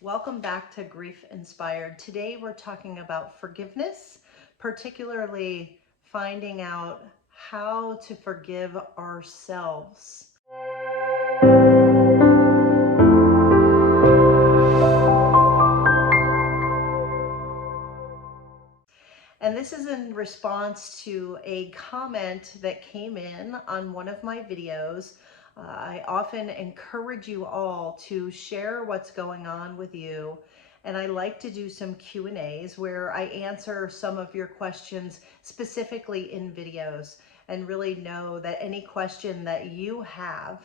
Welcome back to Grief Inspired. Today we're talking about forgiveness, particularly finding out how to forgive ourselves. And this is in response to a comment that came in on one of my videos. I often encourage you all to share what's going on with you. And I like to do some Q&As where I answer some of your questions specifically in videos, and really know that any question that you have,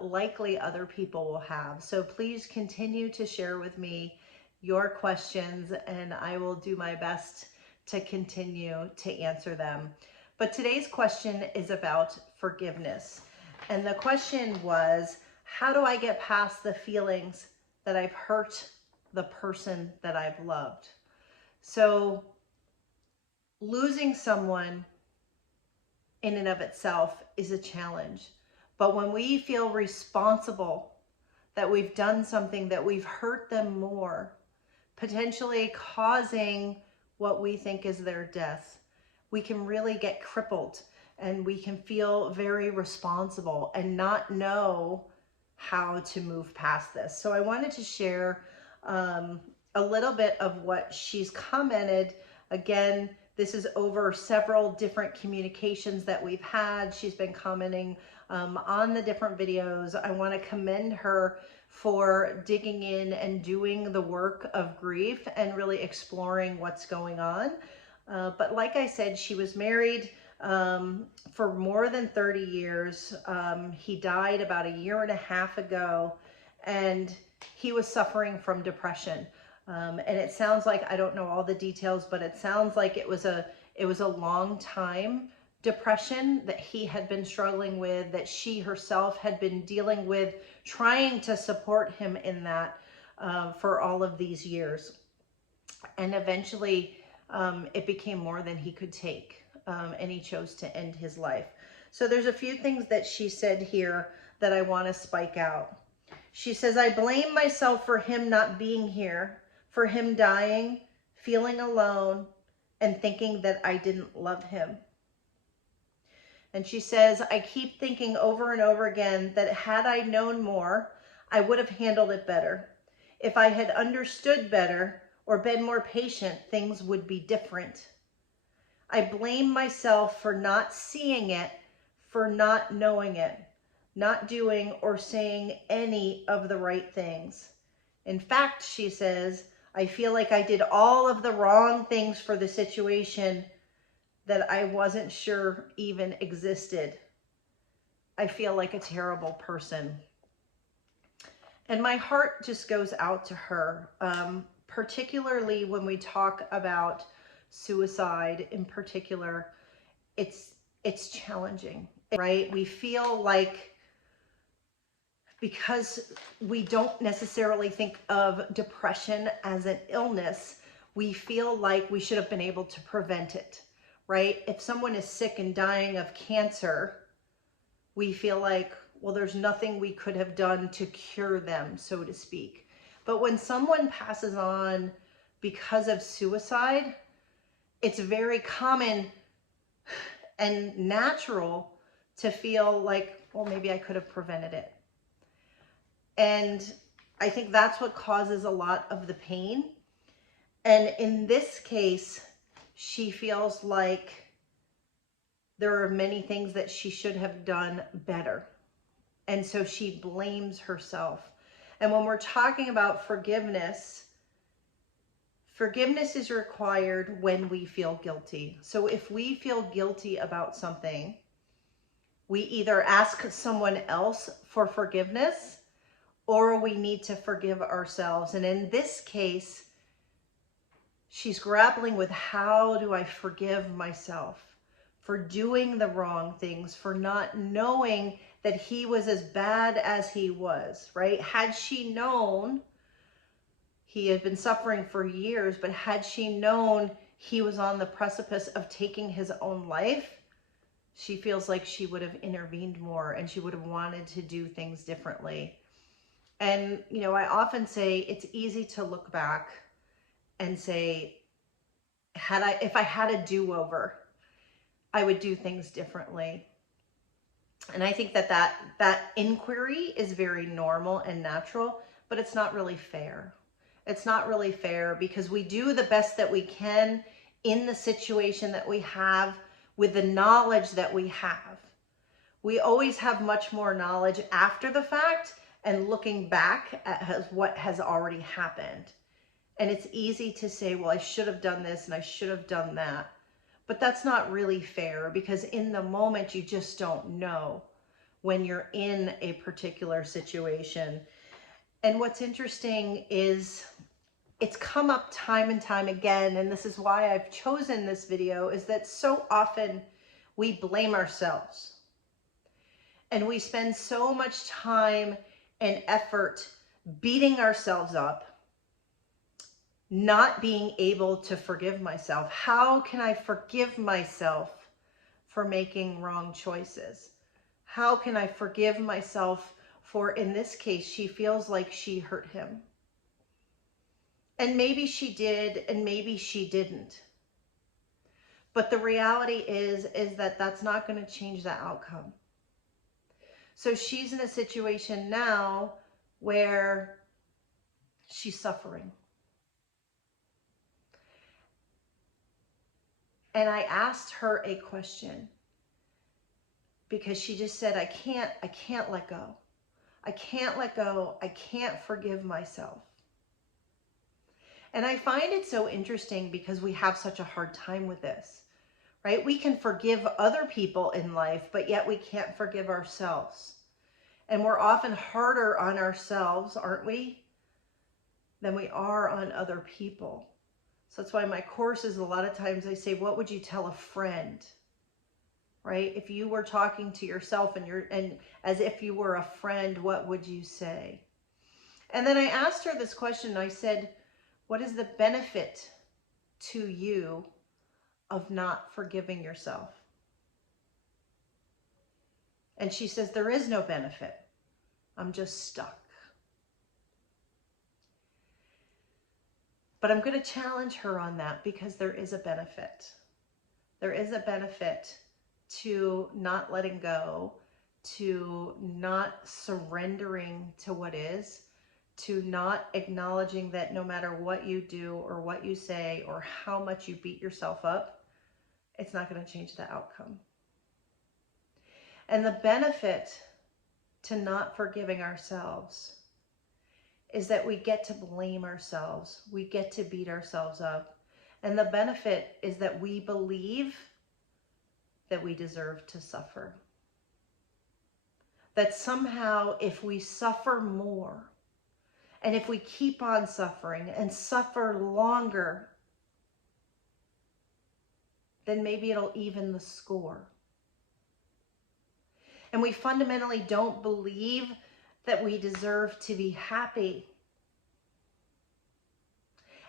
likely other people will have. So please continue to share with me your questions, and I will do my best to continue to answer them. But today's question is about forgiveness. And the question was, how do I get past the feelings that I've hurt the person that I've loved? So losing someone in and of itself is a challenge. But when we feel responsible that we've done something, that we've hurt them more, potentially causing what we think is their death, we can really get crippled, and we can feel very responsible and not know how to move past this. So I wanted to share a little bit of what she's commented. Again, this is over several different communications that we've had. She's been commenting on the different videos. I want to commend her for digging in and doing the work of grief and really exploring what's going on. But like I said, she was married for more than 30 years. He died about a year and a half ago, and he was suffering from depression. And it sounds like, I don't know all the details, but it sounds like it was a long time depression that he had been struggling with, that she herself had been dealing with, trying to support him in that for all of these years. And eventually it became more than he could take, and he chose to end his life. So there's a few things that she said here that I want to spike out. She says, I blame myself for him not being here, for him dying, feeling alone, and thinking that I didn't love him. And she says, I keep thinking over and over again that had I known more, I would have handled it better. If I had understood better or been more patient, things would be different. I blame myself for not seeing it, for not knowing it, not doing or saying any of the right things. In fact, she says, I feel like I did all of the wrong things for the situation that I wasn't sure even existed. I feel like a terrible person. And my heart just goes out to her, particularly when we talk about suicide in particular. It's challenging, right? We feel like, because we don't necessarily think of depression as an illness, we feel like we should have been able to prevent it, right? If someone is sick and dying of cancer, we feel like, well, there's nothing we could have done to cure them, so to speak. But when someone passes on because of suicide, it's very common and natural to feel like, well, maybe I could have prevented it. And I think that's what causes a lot of the pain. And in this case, she feels like there are many things that she should have done better. And so she blames herself. And when we're talking about forgiveness, forgiveness is required when we feel guilty. So if we feel guilty about something, we either ask someone else for forgiveness, or we need to forgive ourselves. And in this case, she's grappling with, how do I forgive myself for doing the wrong things, for not knowing that he was as bad as he was, right? Had she known, he had been suffering for years, but had she known he was on the precipice of taking his own life, she feels like she would have intervened more, and she would have wanted to do things differently. And, you know, I often say it's easy to look back and say, if I had a do-over, I would do things differently. And I think that inquiry is very normal and natural, but it's not really fair. It's not really fair because we do the best that we can in the situation that we have with the knowledge that we have. We always have much more knowledge after the fact and looking back at what has already happened. And it's easy to say, well, I should have done this and I should have done that. But that's not really fair because in the moment, you just don't know when you're in a particular situation. And what's interesting is it's come up time and time again, and this is why I've chosen this video, is that so often we blame ourselves. And we spend so much time and effort beating ourselves up, not being able to forgive myself. How can I forgive myself for making wrong choices? How can I forgive myself for, in this case, she feels like she hurt him. And maybe she did, and maybe she didn't. But the reality is that that's not going to change the outcome. So she's in a situation now where she's suffering. And I asked her a question because she just said, I can't let go. I can't let go. I can't forgive myself. And I find it so interesting because we have such a hard time with this, right? We can forgive other people in life, but yet we can't forgive ourselves. And we're often harder on ourselves, aren't we, than we are on other people. So that's why my courses, a lot of times I say, what would you tell a friend? Right? If you were talking to yourself and as if you were a friend, what would you say? And then I asked her this question. I said, what is the benefit to you of not forgiving yourself? And she says, there is no benefit. I'm just stuck. But I'm going to challenge her on that because there is a benefit. There is a benefit to not letting go, to not surrendering to what is, to not acknowledging that no matter what you do or what you say or how much you beat yourself up, it's not going to change the outcome. And the benefit to not forgiving ourselves is that we get to blame ourselves. We get to beat ourselves up. And the benefit is that we believe that we deserve to suffer. That somehow if we suffer more, and if we keep on suffering and suffer longer, then maybe it'll even the score. And we fundamentally don't believe that we deserve to be happy.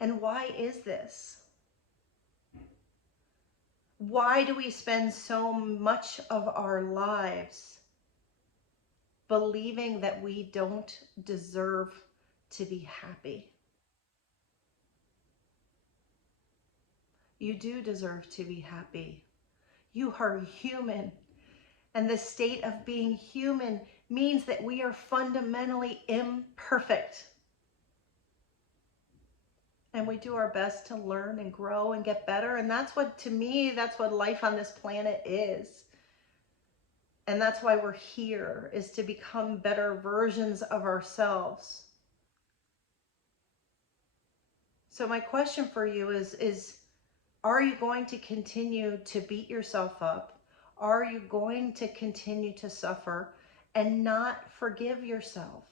And why is this? Why do we spend so much of our lives believing that we don't deserve to be happy? You do deserve to be happy. You are human. And the state of being human means that we are fundamentally imperfect. And we do our best to learn and grow and get better. And that's what, to me, that's what life on this planet is. And that's why we're here, is to become better versions of ourselves. So my question for you is are you going to continue to beat yourself up? Are you going to continue to suffer and not forgive yourself?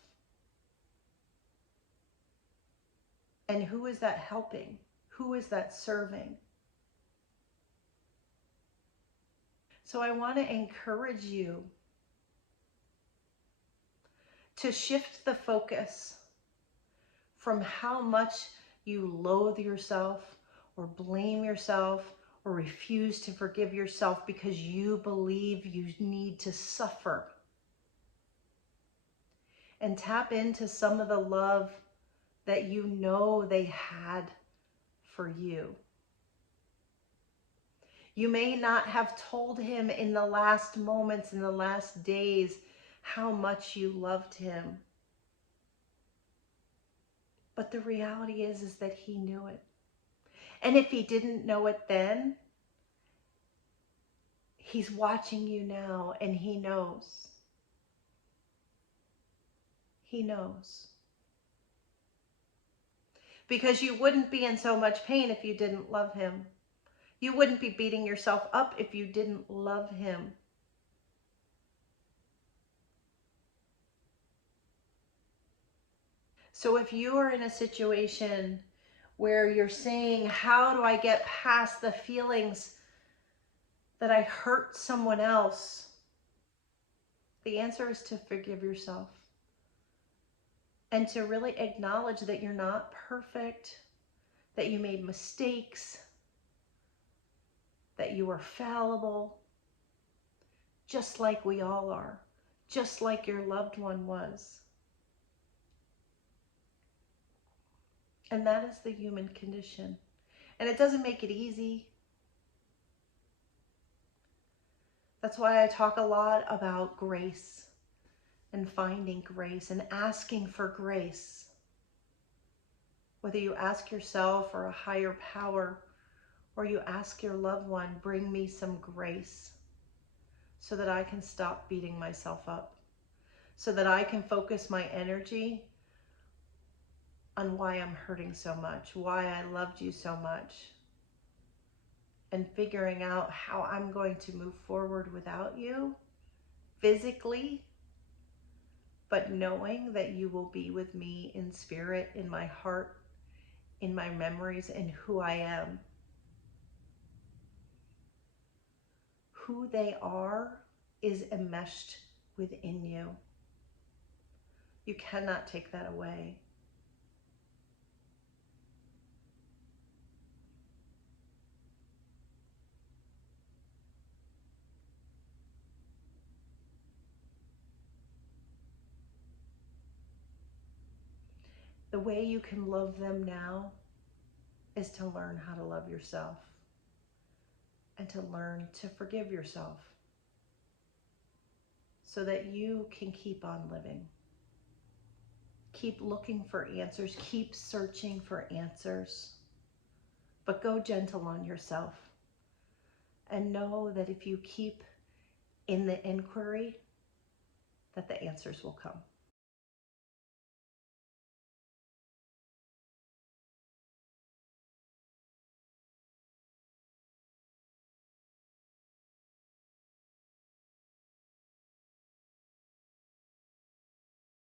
And who is that helping? Who is that serving? So I want to encourage you to shift the focus from how much you loathe yourself or blame yourself or refuse to forgive yourself because you believe you need to suffer. and tap into some of the love that you know they had for you. You may not have told him in the last moments, in the last days, how much you loved him. But the reality is that he knew it. And if he didn't know it then, he's watching you now and he knows. He knows. Because you wouldn't be in so much pain if you didn't love him. You wouldn't be beating yourself up if you didn't love him. So if you are in a situation where you're saying, how do I get past the feelings that I hurt someone else? The answer is to forgive yourself and to really acknowledge that you're not perfect, that you made mistakes, that you are fallible, just like we all are, just like your loved one was. And that is the human condition. And it doesn't make it easy. That's why I talk a lot about grace and finding grace and asking for grace. Whether you ask yourself or a higher power, or you ask your loved one, bring me some grace so that I can stop beating myself up, so that I can focus my energy on why I'm hurting so much, why I loved you so much, and figuring out how I'm going to move forward without you physically, but knowing that you will be with me in spirit, in my heart, in my memories, and who I am. Who they are is enmeshed within you. You cannot take that away. The way you can love them now is to learn how to love yourself and to learn to forgive yourself so that you can keep on living. Keep looking for answers, keep searching for answers, but go gentle on yourself and know that if you keep in the inquiry, that the answers will come.